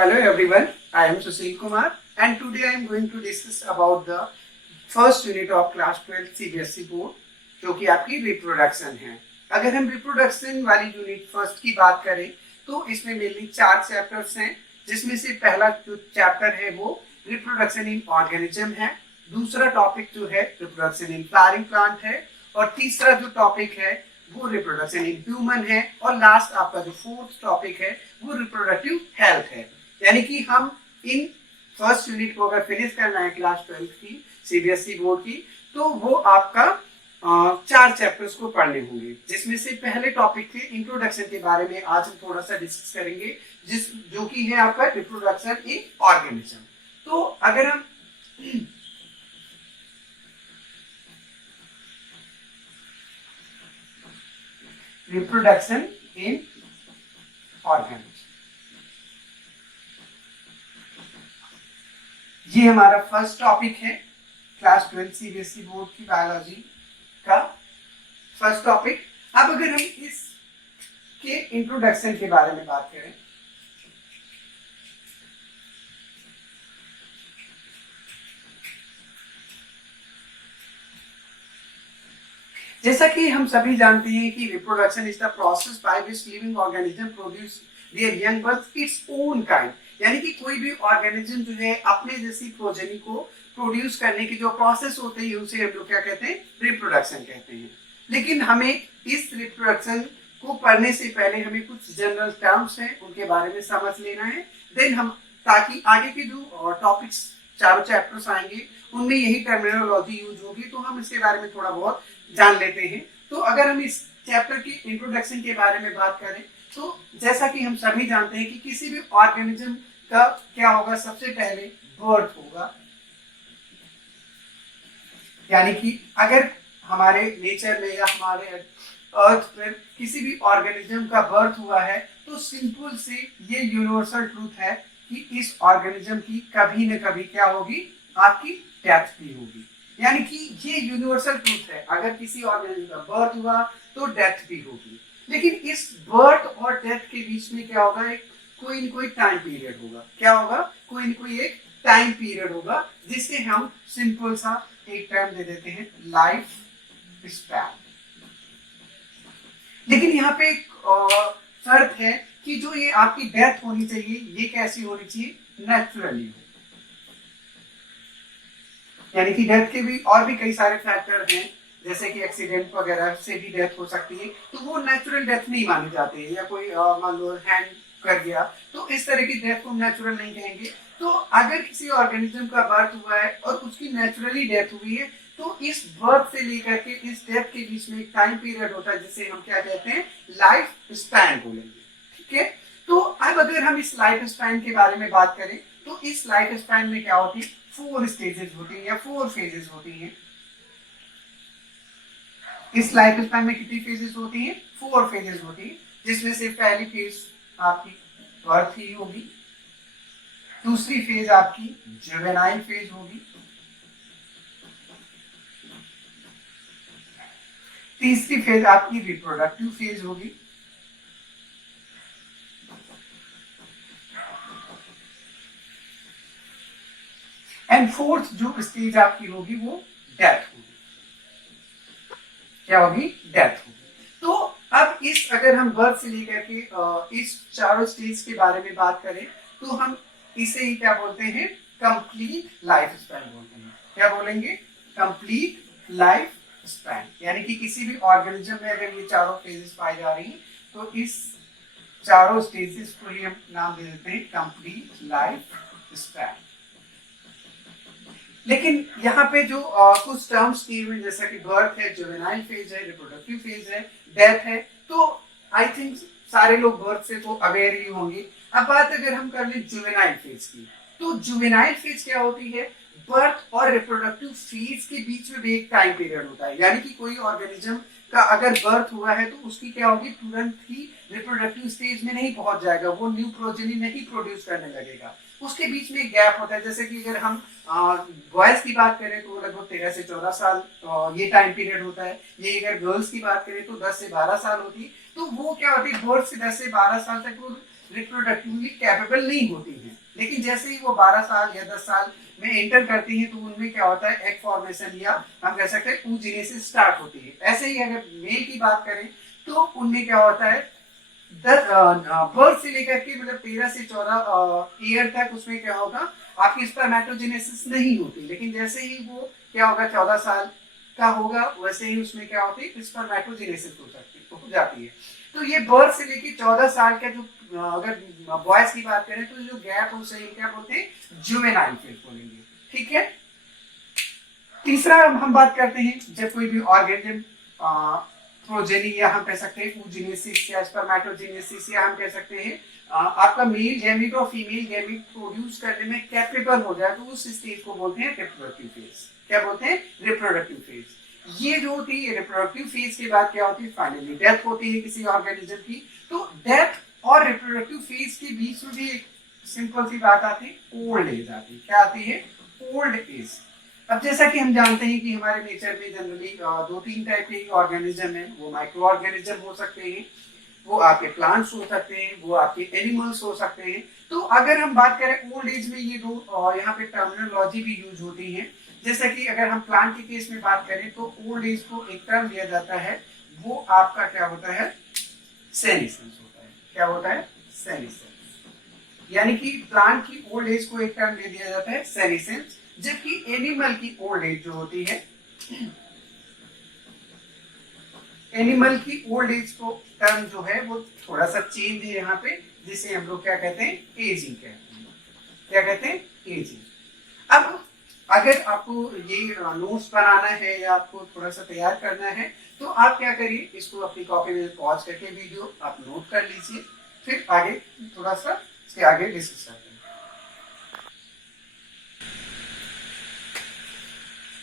Hello everyone, I am Sushil Kumar and today I am going to discuss about the first unit of class 12 CBSE board जो कि आपकी reproduction है। अगर हम reproduction वाली unit first की बात करें तो इसमें मेनली 4 चैप्टर्स हैं, जिसमें से पहला जो चैप्टर है वो रिप्रोडक्शन इन ऑर्गेनिज्म है, दूसरा टॉपिक जो है रिप्रोडक्शन इन फ्लावरिंग प्लांट है और तीसरा जो टॉपिक है वो रिप्रोडक्शन इन ह्यूमन है और लास्ट आपका जो फोर्थ टॉपिक है वो रिप्रोडक्टिव हेल्थ है। यानी कि हम इन फर्स्ट यूनिट को अगर फिनिश करना है क्लास 12 की सीबीएसई बोर्ड की तो वो आपका 4 चैप्टर्स को पढ़ने होंगे, जिसमें से पहले टॉपिक थे इंट्रोडक्शन के बारे में आज हम थोड़ा सा डिस्कस करेंगे, जो कि है आपका रिप्रोडक्शन इन ऑर्गेनिज्म। तो अगर हम रिप्रोडक्शन इन ऑर्गेनिज्म, ये हमारा फर्स्ट टॉपिक है क्लास 12 सीबीएसई बोर्ड की बायोलॉजी का फर्स्ट टॉपिक। अब अगर हम इसके इंट्रोडक्शन के बारे में बात करें जैसा कि हम सभी जानते हैं कि reproduction is the process by which living organism produce their young birds its own kind, यानी कि कोई भी ऑर्गेनिज्म जो है अपने जैसी प्रोजेनी को प्रोड्यूस करने की जो प्रोसेस होती है उसे हम लोग क्या कहते हैं, रिप्रोडक्शन कहते हैं। लेकिन हमें इस रिप्रोडक्शन को पढ़ने से पहले हमें कुछ जनरल टर्म्स हैं उनके बारे में समझ लेना है, देन हम ताकि आगे के जो टॉपिक्स चारों चैप्टर्स आएंगे उनमें यही टर्मिनोलॉजी यूज होगी तो हम इसके बारे में थोड़ा बहुत जान लेते हैं। तो अगर हम इस चैप्टर की इंट्रोडक्शन के बारे में बात करें तो जैसा कि हम सभी जानते हैं कि किसी भी ऑर्गेनिज्म का क्या होगा, सबसे पहले बर्थ होगा। यानी कि अगर हमारे नेचर में या हमारे अर्थ पर किसी भी ऑर्गेनिज्म का बर्थ हुआ है तो सिंपल से ये यूनिवर्सल ट्रूथ है कि इस ऑर्गेनिज्म की कभी न कभी क्या होगी, आपकी डेथ भी होगी। यानी कि ये यूनिवर्सल ट्रूथ है, अगर किसी ऑर्गेनिज्म का बर्थ हुआ तो डेथ भी होगी। लेकिन इस बर्थ और डेथ के बीच में क्या होगा, एक कोई न कोई टाइम पीरियड होगा। क्या होगा, कोई न कोई एक टाइम पीरियड होगा जिसे हम सिंपल सा एक टर्म दे देते हैं, लाइफ स्पैन। लेकिन यहाँ पे एक शर्त है कि जो ये आपकी डेथ होनी चाहिए ये कैसी होनी चाहिए, नेचुरली हो। यानी कि डेथ के भी और भी कई सारे फैक्टर हैं, जैसे कि एक्सीडेंट वगैरह से भी डेथ हो सकती है, तो वो नेचुरल डेथ नहीं मानी जाती है। या कोई मान लो हैंड कर गया तो इस तरह की डेथ को नेचुरल नहीं कहेंगे। तो अगर किसी ऑर्गेनिज्म का बर्थ हुआ है और उसकी नेचुरली डेथ हुई है तो इस बर्थ से लेकर के इस डेथ के बीच में एक टाइम पीरियड होता है जिसे हम क्या कहते हैं, लाइफ स्पैन बोलेंगे। ठीक है, तो अब अगर हम इस लाइफ स्पैन के बारे में बात करें तो इस लाइफ स्पैन में क्या होती है, 4 स्टेजेस होती है या 4 फेजेस होती हैं। इस लाइफ स्पैन में कितनी फेजेस होती हैं, 4 फेजेस होती हैं, जिसमें से पहली फेज आपकी बर्थ ही होगी, दूसरी फेज आपकी जुवेनाइल फेज होगी, तीसरी फेज आपकी रिप्रोडक्टिव फेज होगी, एंड फोर्थ जो स्टेज आपकी होगी वो डेथ होगी। क्या होगी, डेथ होगी। तो अब इस अगर हम बर्थ से लेकर के इस चारों स्टेज के बारे में बात करें तो हम इसे ही क्या बोलते हैं, कंप्लीट लाइफ स्पैन बोलते हैं। क्या बोलेंगे, कंप्लीट लाइफ स्पैन। यानी कि किसी भी ऑर्गेनिज्म में अगर ये चारों फेजेस पाई जा रही हैं तो इस चारों स्टेजेस को ही हम नाम दे देते हैं कंप्लीट लाइफ स्पैन। लेकिन यहाँ पे जो कुछ टर्म्स दिए हुए जैसा कि बर्थ है, जुवेनाइल फेज है, रिप्रोडक्टिव फेज है, डेथ है, तो आई थिंक सारे लोग बर्थ से तो अवेयर ही होंगे। अब बात अगर हम कर लें जुवेनाइल फेज की, तो जुवेनाइल फेज क्या होती है, बर्थ और रिप्रोडक्टिव फेज के बीच में भी एक टाइम पीरियड होता है। यानी कि कोई ऑर्गेनिज्म का अगर बर्थ हुआ है तो उसकी क्या होगी, तुरंत ही रिप्रोडक्टिव स्टेज में नहीं पहुंच जाएगा, वो न्यू प्रोजेनी नहीं प्रोड्यूस करने लगेगा। उसके बीच में एक गैप होता है। जैसे कि अगर हम बॉयज की बात करें तो लगभग 13 से 14 साल ये टाइम पीरियड होता है। ये अगर गर्ल्स की बात करें तो 10 से 12 साल होती है। तो वो क्या होती है, बर्थ से 10 से 12 साल तक वो रिप्रोडक्टिवली कैपेबल नहीं होती हैं, लेकिन जैसे ही वो 12 साल या 10 साल में एंटर करती हैं तो उनमें क्या होता है, एग फॉर्मेशन या हम कह सकते हैं oogenesis स्टार्ट होती है। ऐसे ही अगर मेल की बात करें तो उनमें क्या होता है, बर्थ से लेकर के मतलब 13 से 14 ईयर तक उसमें क्या होगा, आपकी स्पर्मेटोजेनेसिस नहीं होती, लेकिन जैसे ही वो क्या होगा 14 साल का होगा वैसे ही उसमें क्या होती है, स्पर्मेटोजेनेसिस हो जाती है। तो ये बर्थ से लेकर 14 साल का जो अगर बॉयज की बात करें तो जो गैप हो सही क्या बोलते हैं, जुवेनाइल फेज बोलेंगे। ठीक है। तीसरा हम बात करते हैं जब कोई भी ऑर्गेनिज्म प्रोजेनी या हम कह सकते हैं oogenesis या स्पर्मेटोजेनेसिस या हम कह सकते हैं आपका मेल गैमेट और फीमेल गैमेट प्रोड्यूस करने में कैपेबल हो जाए तो उस स्टेज को बोलते हैं रिप्रोडक्टिव फेज। क्या बोलते हैं, रिप्रोडक्टिव फेज। ये जो होती है रिप्रोडक्टिव फेज के बाद क्या होती है, फाइनली डेथ होती है किसी ऑर्गेनिज्म की। तो डेथ और रिप्रोडक्टिव फेज के बीच में भी एक सिंपल सी बात आती है, ओल्ड एज आती है। क्या आती है, ओल्ड एज। अब जैसा कि हम जानते हैं कि हमारे नेचर में जनरली 2-3 टाइप के ऑर्गेनिज्म है। वो माइक्रो ऑर्गेनिज्म हो सकते हैं, वो आपके प्लांट्स हो सकते हैं, वो आपके एनिमल्स हो सकते हैं। तो अगर हम बात करें ओल्ड एज में ये दो यहाँ पे टर्मिनोलॉजी भी यूज होती है। जैसा कि अगर हम प्लांट के केस में बात करें तो ओल्ड एज को एक टर्म दिया जाता है, वो आपका क्या होता है, सेनेसेंस होता है। क्या होता है, सेनेसेंस। यानी कि प्लांट की ओल्ड एज को एक टर्म दे दिया जाता है, सेनेसेंस। जबकि एनिमल की ओल्ड एज जो होती है, एनिमल की ओल्ड एज को टर्म जो है वो थोड़ा सा चेंज है यहाँ पे, जिसे हम लोग क्या कहते हैं, एजिंग कहते हैं। क्या कहते हैं, एजिंग। अब अगर आपको ये नोट्स बनाना है या आपको थोड़ा सा तैयार करना है तो आप क्या करिए, इसको अपनी कॉपी में पॉज करके वीडियो आप नोट कर लीजिए, फिर आगे थोड़ा सा इसके आगे डिस्कस करते हैं।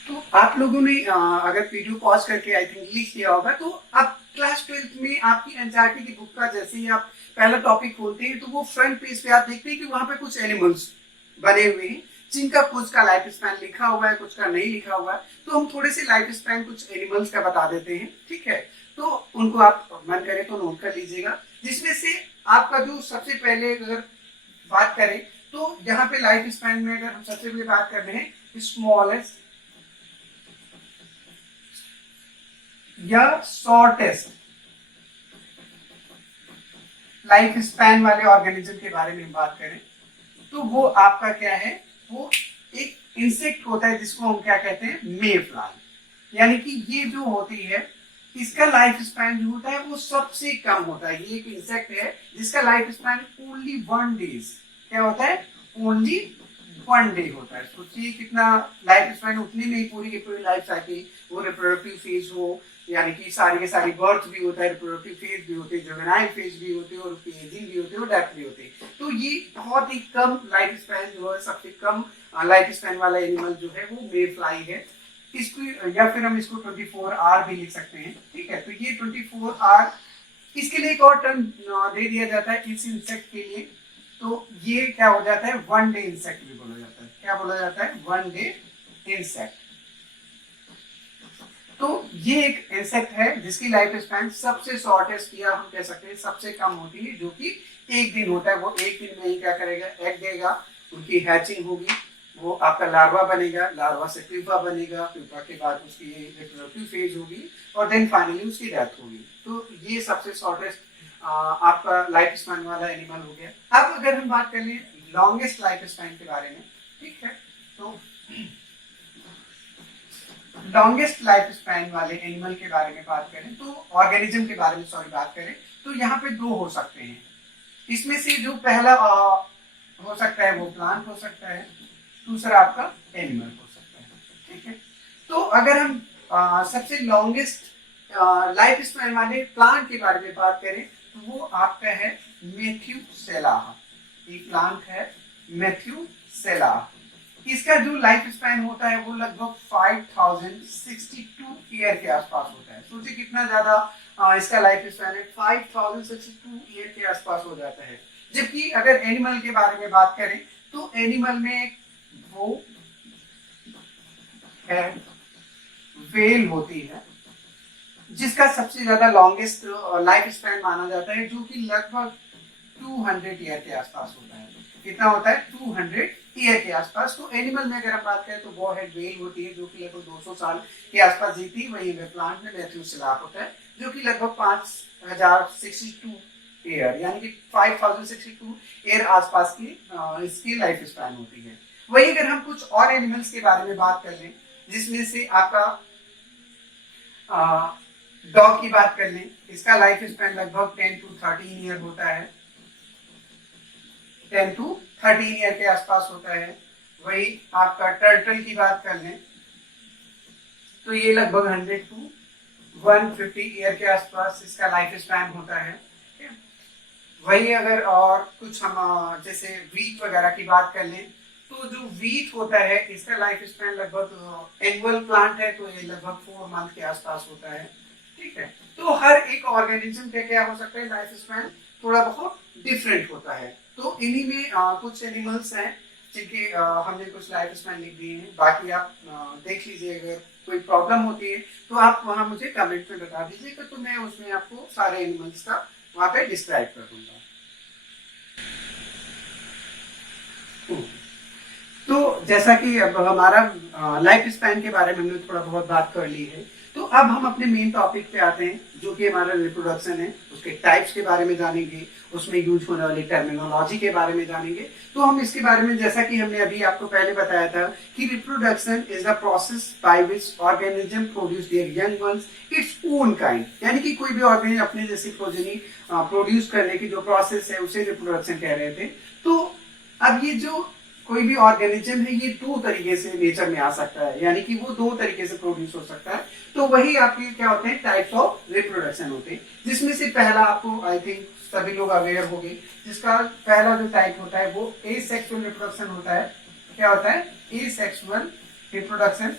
तो आप लोगों ने अगर वीडियो पॉज करके आई थिंक लिख किया होगा, तो आप क्लास 12th में आपकी एनसीईआरटी की बुक का जैसे ही आप पहला टॉपिक खोलते हैं तो वो फ्रंट पेज पे आप देखते हैं कि वहां पे कुछ एनिमल्स बने हुए हैं जिनका कुछ का लाइफ स्पैन लिखा हुआ है, कुछ का नहीं लिखा हुआ है। तो हम थोड़े से लाइफ स्पैन कुछ एनिमल्स का बता देते हैं। ठीक है, तो उनको आप मन करें तो नोट कर लीजिएगा। जिसमें से आपका जो सबसे पहले अगर बात करें तो यहाँ पे लाइफ स्पैन में अगर हम सबसे पहले बात कर रहे हैं स्मॉलेस्ट या शॉर्टेस्ट लाइफ स्पैन वाले ऑर्गेनिज्म के बारे में बात करें तो वो आपका क्या है, वो एक इंसेक्ट होता है जिसको हम क्या कहते हैं, मे फ्लाई। यानी कि ये जो होती है इसका लाइफ स्पैन जो होता है वो सबसे कम होता है। ये एक इंसेक्ट है जिसका लाइफ स्पैन ओनली 1 डेज। क्या होता है, ओनली 1 डे होता है। सोचिए कितना लाइफ स्पैन, उतनी में ही पूरी की पूरी लाइफ साइकिल, वो रिप्रोडक्टिव फेज हो यानी कि सारी के सारी बर्थ भी होता है, रिप्रोडक्टिव फेज भी होते हैं, जुवेनाइल फेज भी होते हैं, और एजिंग भी होते हैं और डेथ भी होते हैं। तो ये बहुत ही कम लाइफ स्पैन जो है, सबसे कम लाइफ स्पैन वाला एनिमल जो है वो मे फ्लाई है। इसको या फिर हम इसको 24 आवर भी लिख सकते हैं। ठीक है, तो ये 24 आवर, इसके लिए एक और टर्म दे दिया जाता है इस इंसेक्ट के लिए। तो ये क्या हो जाता है, 1 डे इंसेक्ट भी बोला जाता है। क्या बोला जाता है, 1 डे इंसेक्ट। तो ये एक इंसेक्ट है जिसकी लाइफ स्पैन सबसे शॉर्टेस्ट या हम कह सकते हैं सबसे कम होती है, जो कि 1 दिन होता है। वो 1 दिन में ही क्या करेगा, एग देगा, उनकी हैचिंग होगी, वो आपका लार्वा बनेगा, लार्वा से प्यूपा बनेगा, प्यूपा के बाद उसकी रिप्रोडक्टिव फेज होगी और देन फाइनली उसकी डेथ होगी। तो ये सबसे शॉर्टेस्ट आपका लाइफ स्पैन वाला एनिमल हो गया। अब अगर हम बात कर लें लॉन्गेस्ट लाइफ स्पैन के बारे में, ठीक है, तो लॉन्गेस्ट लाइफ स्पैन वाले एनिमल के बारे में बात करें तो ऑर्गेनिज्म के बारे में बात करें तो यहाँ पे 2 हो सकते हैं। इसमें से जो पहला हो सकता है वो प्लांट हो सकता है, दूसरा आपका एनिमल हो सकता है। ठीक है, तो अगर हम सबसे लॉन्गेस्ट लाइफ स्पैन वाले प्लांट के बारे में बात करें तो वो आपका है मेथ्यूसेलाह। ये प्लांट है मेथ्यूसेलाह। इसका जो लाइफ स्पैन होता है वो लगभग 5062 ईयर के आसपास होता है। सोचिए कितना ज्यादा इसका लाइफ स्पैन है, 5062 ईयर के आसपास हो जाता है। जबकि अगर एनिमल के बारे में बात करें तो एनिमल में वो है व्हेल होती है जिसका सबसे ज्यादा लॉन्गेस्ट लाइफ स्पैन माना जाता है, जो कि लगभग 200 ईयर के आसपास होता है। कितना होता है? 200 ईयर के आसपास। तो एनिमल में अगर हम बात करें तो बॉहेड व्हेल होती है जो कि लगभग 200 साल के आसपास जीती है। वहीं अगर प्लांट में मैथ्यूसेलाह होता है जो कि लगभग 5062 ईयर यानी कि 5062 ईयर आसपास की इसकी लाइफ स्पैन होती है। वही अगर हम कुछ और एनिमल्स के बारे में बात कर लें जिसमें से आपका डॉग की बात कर लें, इसका लाइफ स्पैन लगभग 10 to 13 ईयर होता है, 10 to 13 ईयर के आसपास होता है। वही आपका टर्टल की बात कर लें तो ये लगभग 100 to 150 ईयर के आसपास इसका लाइफ स्पैन होता है। वही अगर और कुछ हम जैसे वीट वगैरह की बात कर लें तो जो वीट होता है इसका लाइफ स्पैन लगभग एनुअल प्लांट है तो ये लगभग 4 मंथ के आसपास होता है। ठीक है, तो हर एक ऑर्गेनिज्म का क्या हो सकता है लाइफ स्पैन थोड़ा बहुत डिफरेंट होता है। तो इन्हीं में कुछ एनिमल्स हैं जिनके हमने कुछ लाइफ स्पैन लिख दिए हैं। बाकी आप देख लीजिए, अगर कोई प्रॉब्लम होती है तो आप वहां मुझे कमेंट में बता दीजिएगा तो मैं उसमें आपको सारे एनिमल्स का वहां पे डिस्क्राइब कर दूंगा। तो जैसा कि अब हमारा लाइफ स्पैन के बारे में हमने थोड़ा बहुत बात कर ली है, तो अब हम अपने मेन टॉपिक पे आते हैं जो कि हमारा रिप्रोडक्शन है। उसके टाइप्स के बारे में जानेंगे, उसमें यूज होने वाली टर्मिनोलॉजी के बारे में जानेंगे। तो हम इसके बारे में, जैसा कि हमने अभी आपको पहले बताया था कि reproduction is the process by which organism produce their young ones its own kind, यानी कि कोई भी ऑर्गेनिज्म अपने जैसी प्रोजेनी प्रोड्यूस करने की जो प्रोसेस है उसे रिप्रोडक्शन कह रहे थे। तो अब ये जो कोई भी ऑर्गेनिज्म है ये दो तरीके से नेचर में आ सकता है, यानी कि वो दो तरीके से प्रोड्यूस हो सकता है। तो वही आपके क्या होते हैं टाइप्स ऑफ रिप्रोडक्शन होते हैं, जिसमें से पहला आपको आई थिंक सभी लोग अवेयर हो गए, जिसका पहला जो टाइप होता है वो एसेक्सुअल रिप्रोडक्शन होता है। क्या होता है? Asexual reproduction.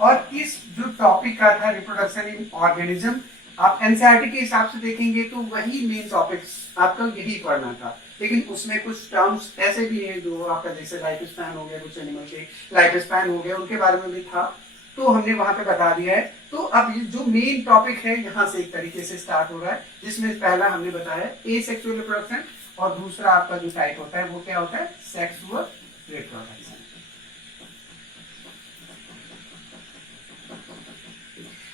और इस जो टॉपिक का था रिप्रोडक्शन इन ऑर्गेनिज्म, आप एनसीईआरटी के हिसाब से देखेंगे तो वही मेन टॉपिक्स आपका यही पढ़ना था, लेकिन उसमें कुछ टर्म्स ऐसे भी हैं जो आपका जैसे लाइफ स्पैन हो गया, कुछ एनिमल के लाइफ स्पैन हो गया, उनके बारे में भी था तो हमने वहां पे बता दिया है। तो अब ये जो मेन टॉपिक है यहाँ से एक तरीके से स्टार्ट हो रहा है, जिसमें पहला हमने बताया एसेक्सुअल रिप्रोडक्शन और दूसरा आपका जो टाइप होता है वो क्या होता है? Sexual reproduction.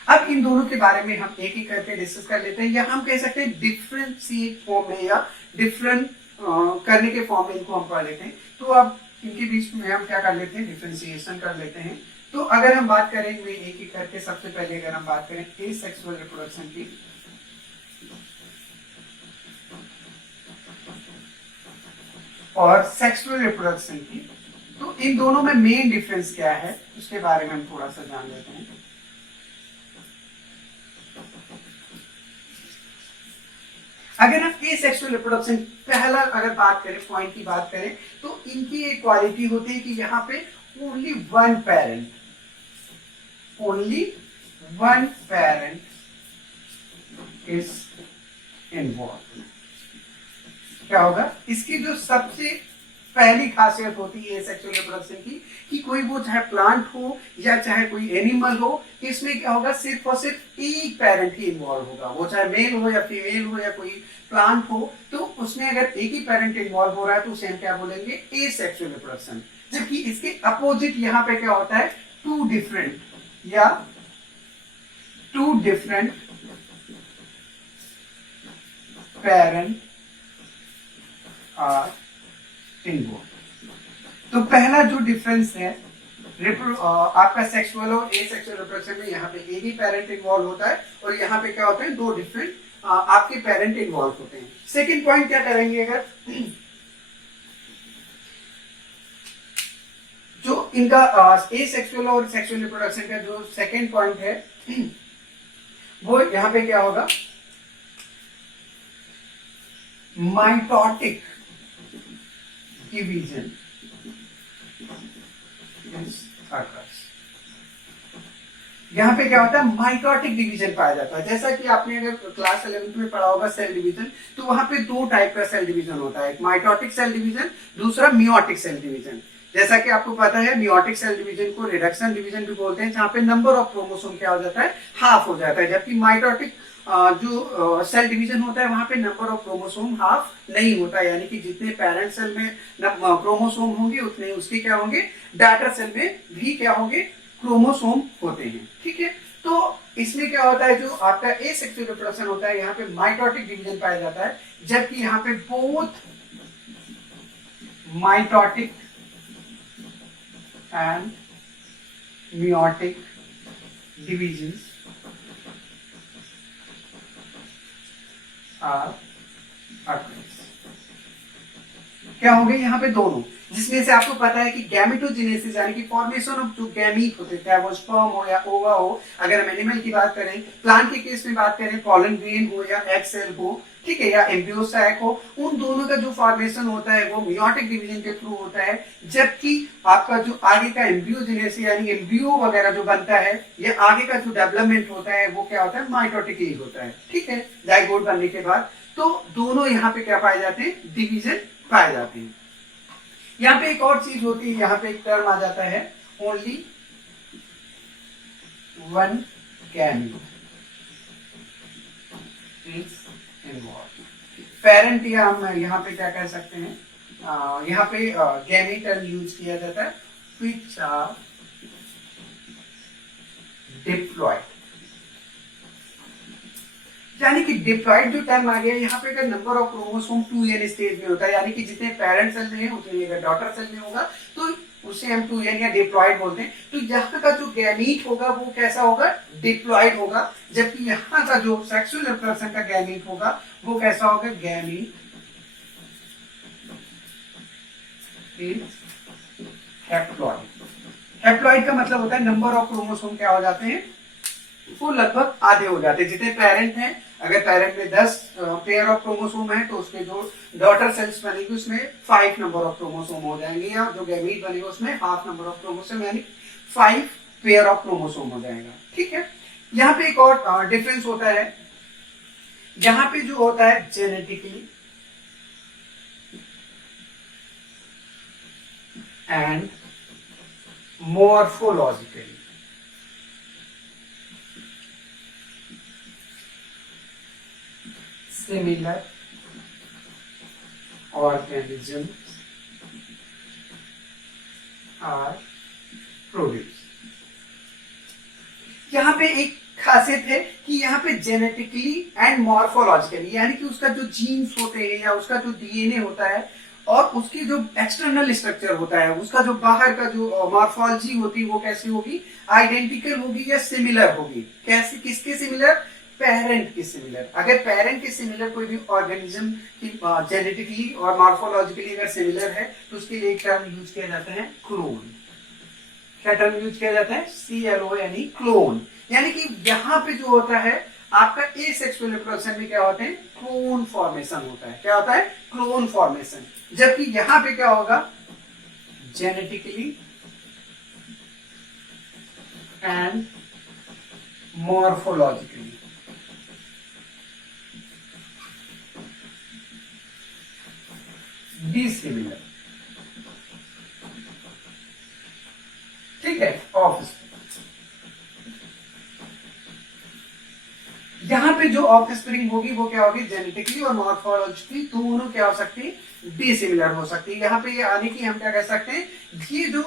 अब इन दोनों के बारे में हम एक एक करके डिस्कस कर लेते हैं, या हम कह सकते हैं डिफरेंशिएट फॉर्म में या डिफरेंट करने के फॉर्म में इनको हम पढ़ लेते हैं। तो अब इनके बीच में हम क्या कर लेते हैं? डिफरेंशिएशन कर लेते हैं। तो अगर हम बात करें एक एक करके, सबसे पहले अगर हम बात करें एसेक्सुअल रिप्रोडक्शन की, और सेक्सुअल रिप्रोडक्शन की, तो इन दोनों में मेन डिफरेंस क्या है उसके बारे में हम थोड़ा सा जान लेते हैं। अगर हम एसेक्सुअल रिप्रोडक्शन पहला अगर बात करें, पॉइंट की बात करें, तो इनकी एक क्वालिटी होती है कि यहाँ पे only one parent is involve. क्या होगा? इसकी जो सबसे पहली खासियत होती है सेक्सुअल रिप्रोडक्शन की कि कोई वो चाहे प्लांट हो या चाहे कोई एनिमल हो, इसमें क्या होगा? सिर्फ और सिर्फ एक पेरेंट ही इन्वॉल्व होगा, वो चाहे मेल हो या फीमेल हो या कोई प्लांट हो, तो उसमें अगर एक ही पेरेंट इन्वॉल्व हो रहा है तो उसे हम क्या बोलेंगे? Asexual reproduction. जबकि इसके अपोजिट यहाँ पे क्या होता है? Two different parent are involve. तो पहला जो डिफरेंस है आपका सेक्सुअल और एसेक्सुअल रिप्रोडक्शन में, यहाँ पे एक ही पेरेंट इन्वॉल्व होता है और यहाँ पे क्या होता है? दो डिफरेंट आपके पेरेंट इन्वॉल्व होते हैं। सेकंड पॉइंट क्या करेंगे? अगर जो इनका एसेक्सुअल और सेक्सुअल रिप्रोडक्शन का जो सेकंड पॉइंट है वो यहाँ पे क्या होगा? माइटोटिक डिवीजन यहाँ पे क्या होता है? माइटोटिक डिवीजन पाया जाता है। जैसा कि आपने अगर क्लास 11th में पढ़ा होगा सेल डिवीजन, तो वहां पे दो टाइप का सेल डिवीजन होता है, एक माइटोटिक सेल डिवीजन, दूसरा मियोटिक सेल डिवीजन। जैसा कि आपको पता है मियोटिक सेल डिवीजन को रिडक्शन डिवीजन भी बोलते हैं, जहां पे नंबर ऑफ क्रोमोसोम क्या हो जाता है? हाफ हो जाता है, जबकि माइटोटिक जो सेल डिवीजन होता है वहां पे नंबर ऑफ क्रोमोसोम हाफ नहीं होता, यानी कि जितने पेरेंट सेल में क्रोमोसोम होंगे उतने उसके क्या होंगे, डॉटर सेल में भी क्या होंगे, क्रोमोसोम होते हैं। ठीक है, तो इसमें क्या होता है, जो आपका एसेक्सुअल रिप्रोडक्शन होता है यहाँ पे माइटोटिक डिवीजन पाया जाता है, जबकि यहाँ पे both mitotic and meiotic divisions are occurs। क्या हो गए यहाँ पे दोनों, जिसमें से आपको पता है कि गैमेटोजेनेसिस यानी कि फॉर्मेशन ऑफ जो गैमीट होते हैं, वो स्पर्म हो या ओवा हो, अगर हम एनिमल की बात करें, प्लांट के केस में बात करें पॉलन ग्रेन हो या एग सेल हो, ठीक है, या एम्ब्रियो सैक हो, उन दोनों का जो फॉर्मेशन होता है वो मेयोटिक डिवीजन के थ्रू होता है, जबकि आपका जो आगे का एम्ब्रियोजेनेसिस यानी एम्ब्रियो वगैरह जो बनता है, ये आगे का जो डेवलपमेंट होता है वो क्या होता है, माइटोटिकली होता है। ठीक है, जाइगोट बनने के बाद, तो दोनों यहाँ पे क्या पाए जाते हैं, डिवीजन पाए जाते हैं। यहाँ पे एक और चीज होती है, यहाँ पे एक टर्म आ जाता है only one gamete is involve. Parent या हम यहाँ पे क्या कह सकते हैं, यहाँ पे गैमीट टर्म यूज किया जाता है, व्हिच आर डिप्लॉयड, यानी कि डिप्लॉयड जो टर्म आ गया यहाँ पे, अगर number of chromosome 2n stage में होता है, यानी कि जितने पेरेंट सेल में है उतने अगर डॉटर सेल में होगा तो उसे हम 2n या डिप्लॉयड बोलते हैं। तो यहाँ का जो गैमीट होगा वो कैसा होगा, डिप्लॉयड होगा, जबकि यहाँ का जो सेक्सुअल रिप्रोडक्शन का गैमीट होगा वो कैसा होगा, गैमीट इज हैप्लॉयड। हैप्लॉयड का मतलब होता है नंबर ऑफ क्रोमोसोम क्या हो जाते हैं, वो लगभग आधे हो जाते हैं। जितने पेरेंट हैं, अगर पेरेंट में 10 पेयर ऑफ क्रोमोसोम है तो उसके जो डॉटर सेल्स बनेगी उसमें 5 नंबर ऑफ क्रोमोसोम हो जाएंगे, या जो गैमीट बनेगा उसमें हाफ नंबर ऑफ क्रोमोसोम यानी 5 पेयर ऑफ क्रोमोसोम हो जाएगा। ठीक है, यहाँ पे एक और डिफरेंस होता है, यहाँ पे जो होता है genetically and morphologically. Similar organisms are produced। यहाँ पे एक खासियत है कि यहाँ पे जेनेटिकली एंड मॉर्फोलॉजिकली, यानी कि उसका जो जीन्स होते हैं या उसका जो डीएनए होता है और उसकी जो एक्सटर्नल स्ट्रक्चर होता है, उसका जो बाहर का जो मॉर्फोलॉजी होती है वो कैसी होगी, आइडेंटिकल होगी या सिमिलर होगी। कैसे, किसके सिमिलर, पेरेंट के सिमिलर। अगर पेरेंट के सिमिलर कोई भी ऑर्गेनिज्म की जेनेटिकली और मॉर्फोलॉजिकली अगर सिमिलर है तो उसके लिए एक टर्म यूज किया जाता है क्लोन। क्या टर्म यूज किया जाता है, CLO यानी क्लोन। यानी कि यहाँ पे जो होता है आपका एसेक्सुअल रिप्रोडक्शन में क्या होता है, क्लोन फॉर्मेशन होता है। क्या होता है, क्लोन फॉर्मेशन। जबकि यहाँ पे क्या होगा, जेनेटिकली एंड मॉर्फोलॉजिकली। डिसिमिलर। ठीक है, ऑफ यहाँ पे जो ऑफ स्प्रिंग होगी वो क्या होगी, जेनेटिकली और मॉर्फोलॉजिकली दोनों क्या हो सकती है, डिसिमिलर हो सकती है। यहाँ पे ये आने की हम क्या कह सकते हैं, ये जो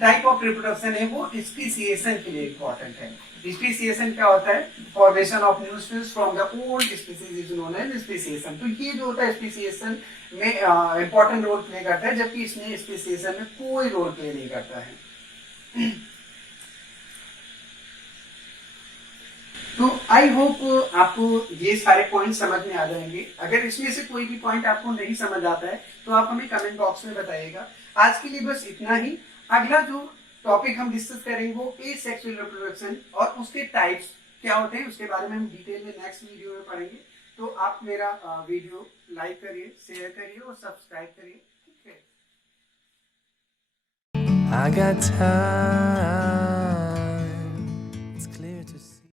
टाइप ऑफ रिप्रोडक्शन है वो स्पीसिएशन के लिए इंपॉर्टेंट है। स्पीसिएशन क्या होता है, formation of new species from the old species is known as speciation. तो ये जो होता है स्पीसिएशन में इंपॉर्टेंट रोल प्ले करता है, जबकि इसमें स्पीसिएशन में कोई रोल प्ले नहीं करता है। तो आई होप आपको ये सारे पॉइंट समझ में आ जाएंगे। अगर इसमें से कोई भी पॉइंट आपको नहीं समझ आता है तो आप हमें कमेंट बॉक्स में बताइएगा। आज के लिए बस इतना ही। अगला जो टॉपिक हम डिस्कस करेंगे वो एसेक्सुअल रिप्रोडक्शन और उसके टाइप्स क्या होते हैं उसके बारे में हम डिटेल में नेक्स्ट वीडियो में पढ़ेंगे। तो आप मेरा वीडियो लाइक करिए, शेयर करिए और सब्सक्राइब करिए। ठीक है। I got time.